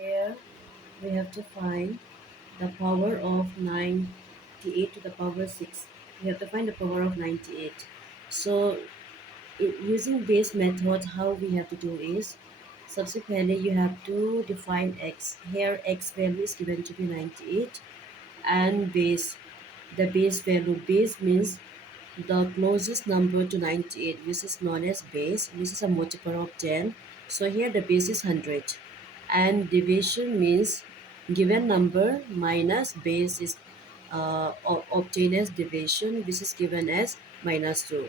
here we have to find the power of 98 to the power 6. We have to find the power of 98. So using base method, how we have to do is, सबसे पहले you have to define x. Here x value is given to be 98 and base, the base value. Base means the closest number to 98, which is known as base, which is a multiple of 10. So here the base is 100. And division means given number minus base is obtained as division, which is given as minus 2.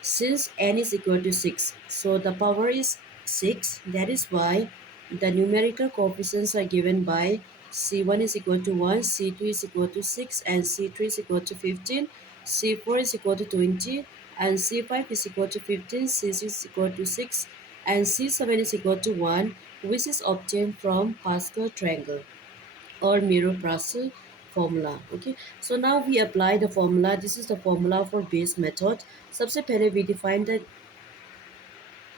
Since n is equal to 6, so the power is 6. That is why the numerical coefficients are given by C1 is equal to 1, C2 is equal to 6, and C3 is equal to 15, C4 is equal to 20, and C5 is equal to 15, C6 is equal to 6, and C7 is equal to 1, which is obtained from Pascal triangle or Miro-Russell formula. Okay, so now we apply the formula. This is the formula for base method. सबसे पहले we define the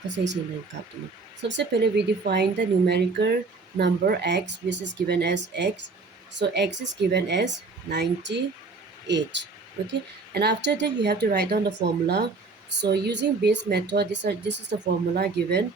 सबसे पहले we define the numerical number x, which is given as x. So x is given as 98. Okay, and after that you have to write down the formula. So using base method, this is the formula given.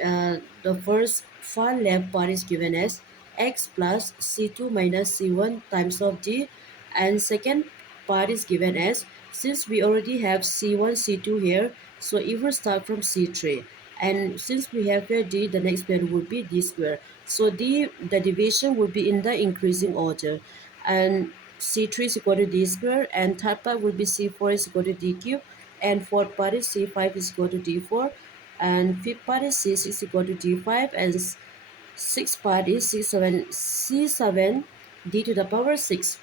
The first far left part is given as x plus c2 minus c1 times of d, and second part is given as, since we already have c1 c2 here, so if we start from c3, and since we have here d, the next value would be d square. So d, the division would be in the increasing order, and c3 is equal to d square, and third part would be c4 is equal to d cube, and fourth part is c5 is equal to d4, and fifth part is c6 is equal to d5, and sixth part is c7 d to the power 6.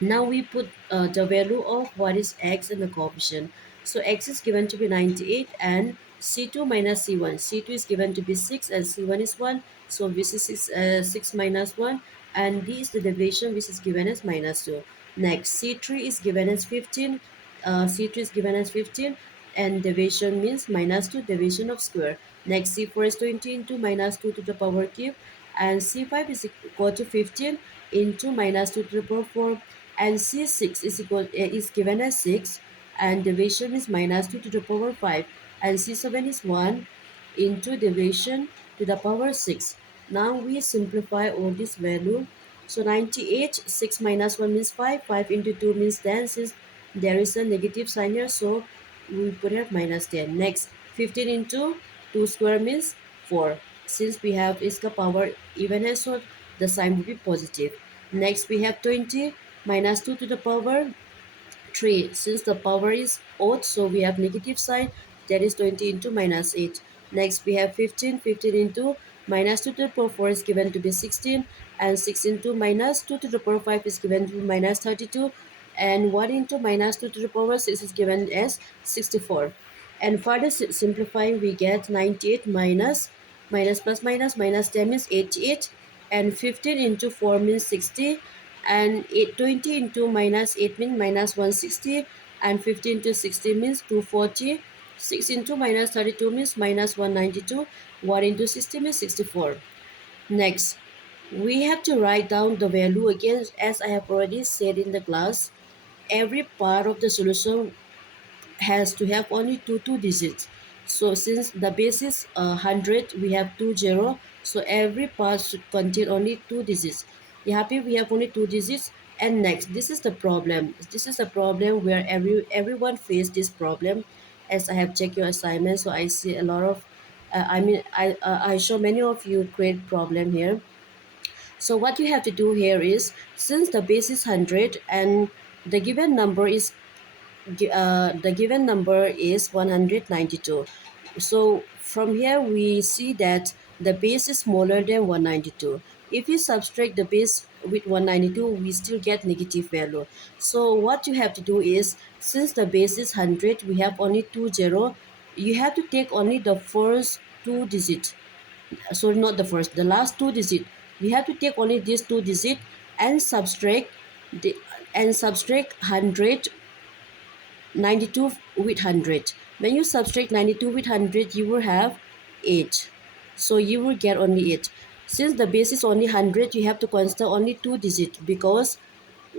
Now we put the value of what is x in the coefficient. So x is given to be 98, and c2 minus c1. c2 is given to be 6 and c1 is 1. So this is 6 minus 1, and d is the deviation, which is given as minus 2. Next, c3 is given as 15. C3 is given as 15, and deviation means minus 2, deviation of square. Next, c4 is 20 into minus 2 to the power cube, and c5 is equal to 15 into minus 2 to the power 4, and c6 is given as 6, and division is minus 2 to the power 5, and c7 is 1 into division to the power 6. Now we simplify all this value. So 98, 6 minus 1 means 5, 5 into 2 means 10. Since there is a negative sign here, so we put here minus 10. Next, 15 into 2 square means 4. Since we have is the power even here, so the sign will be positive. Next, we have 20 minus 2 to the power 3. Since the power is odd, so we have negative sign, that is 20 into minus 8. Next, we have 15. 15 into minus 2 to the power 4 is given to be 16, and 6 into minus 2 to the power 5 is given to be minus 32, and 1 into minus 2 to the power 6 is given as 64. And further simplifying, we get 98 minus plus minus 10 means 88, and 15 into 4 means 60, and 20 into minus 8 means minus 160, and 15 into 60 means 240, 6 into minus 32 means minus 192, 1 into 60 means 64. Next, we have to write down the value again. As I have already said in the class, every part of the solution has to have only two digits. So since the base is 100, we have 20, so every part should contain only 2 digits. Happy we have only 2 digits. And next, this is the problem. This is the problem where everyone face this problem. As I have checked your assignment, so I see a lot of I show many of you create problem here. So what you have to do here is, since the base is 100 and the given number is the given number is 192. So from here we see that the base is smaller than 192. If we subtract the base with 192, we still get negative value. So what you have to do is, since the base is 100, we have only 20. You have to take only the first 2 digits. So not the first, the last 2 digits. You have to take only these 2 digits and subtract 100 92 with 100. When you subtract 92 with 100, you will have 8. So you will get only 8. since the base is only 100, you have to consider only 2 digits because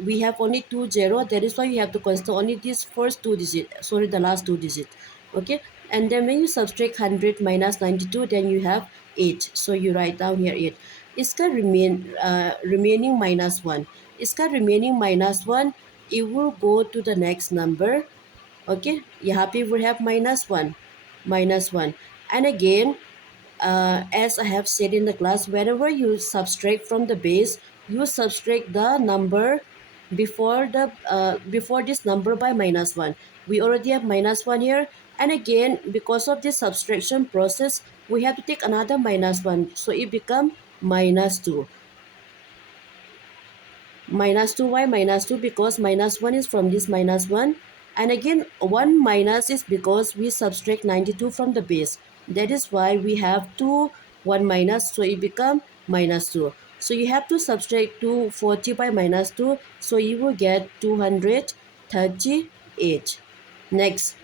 we have only 20. That is why you have to consider only this first 2 digit, sorry, the last 2 digit. Okay, and then when you subtract 100 minus 92, then you have 8. So you write down here 8. Iska remaining minus 1. Iska remaining minus 1, it will go to the next number. Okay, यहाँ पे we have minus 1, and again, as I have said in the class, whenever you subtract from the base, you subtract the number before this number by -1. We already have -1 here, and again, because of this subtraction process, we have to take another -1, so it become -2. -2, why -2? Because -1 is from this -1, and again 1 minus is because we subtract 92 from the base. That is why we have 2 1 minus, so it become -2. So you have to subtract 240 by -2, so you will get 238. Next,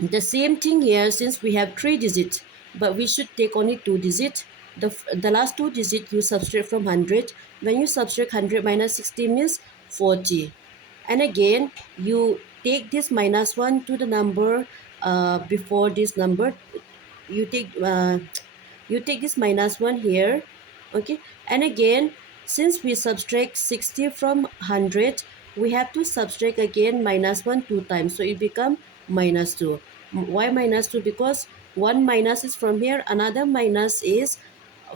the same thing here, since we have 3 digits, but we should take only 2 digits. The last 2 digits you subtract from 100. When you subtract 100 minus 60 means 40. And again, you take this -1 to the number before this number. You take this -1 here. Okay, and again, since we subtract 60 from 100, we have to subtract again -1 2 times, so it become -2. Why -2? Because 1 minus is from here, another minus is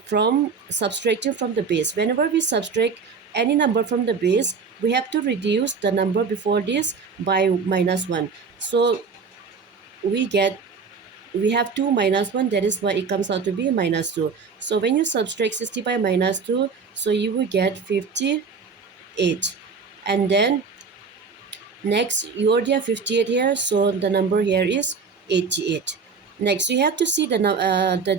from subtracting from the base. Whenever we subtract any number from the base, we have to reduce the number before this by -1. So we have 2 minus 1, that is why it comes out to be -2. So when you subtract 60 by -2, so you will get 58. And then next, you already have 58 here, so the number here is 88. Next, you have to see the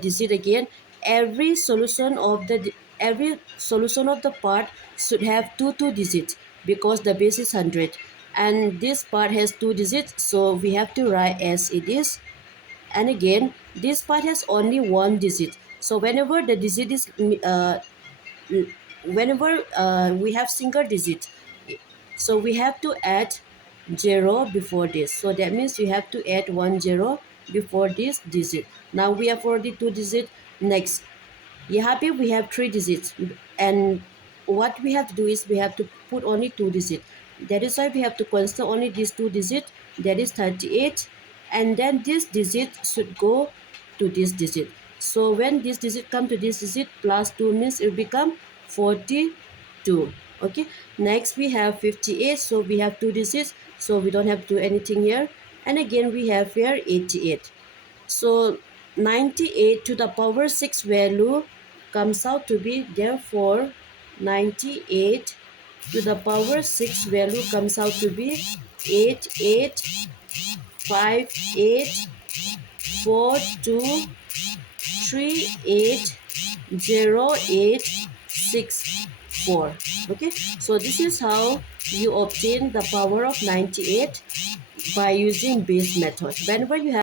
digit again. Every solution of the part should have two digits because the base is 100, and this part has 2 digits, so we have to write as it is. And again, this part has only 1 digit, so whenever the digit is whenever we have single digit, so we have to add 0 before this. So that means you have to add 1 0 before this digit. Now we have already 2 digits. Next, यहाँ पे we have 3 digits, and what we have to do is we have to put only 2 digits. That is why we have to consider only these 2 digits, that is 38, and then this digit should go to this digit. So when this digit come to this digit, plus 2 means it will become 42. Okay, next we have 58, so we have 2 digits, so we don't have to do anything here. And again we have here 88. So 98 to the power 6 value comes out to be, therefore 98 to the power 6 value comes out to be 885842380864. Okay, so this is how you obtain the power of 98 by using base method. Whenever you have